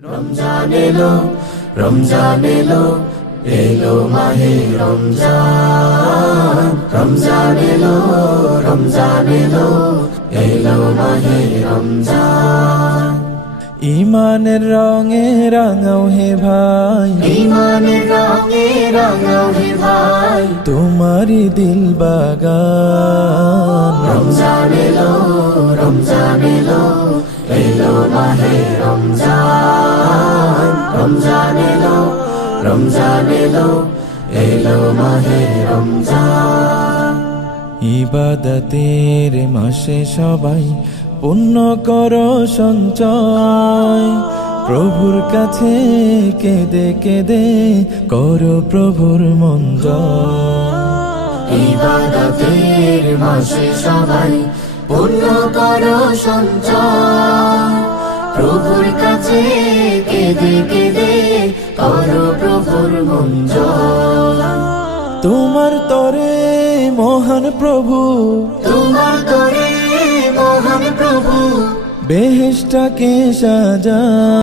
রমজান এলো, রমজান এলো, এলো মাহে রমজান। রমজান এলো, রমজান এলো, এলো মাহে রমজান। ইমানের রঙে রাঙাও হে ভাই, ইমানের রঙে রাঙাও হে ভাই, তোমারি দিল বাগান। রমজান এলো, রমজান এলো, এলো মাহে রমজান। রমজান এলো, রমজান এলো, এলো মাহে রমজান। ইবাদতের মাসে সবাই পুণ্য করো সঞ্চয়, প্রভুর কাছে কেঁদে কেঁদে করো প্রভুর মন জয়। ইবাদতের মাসে সবাই পুণ্য করো সঞ্চয়, প্রভুর কাছে কেঁদে কেঁদে করো প্রভুর মন জয়। তোমার তরে মহান প্রভু, তোমার তরে মহান প্রভু বেহেশটাকে সাজা।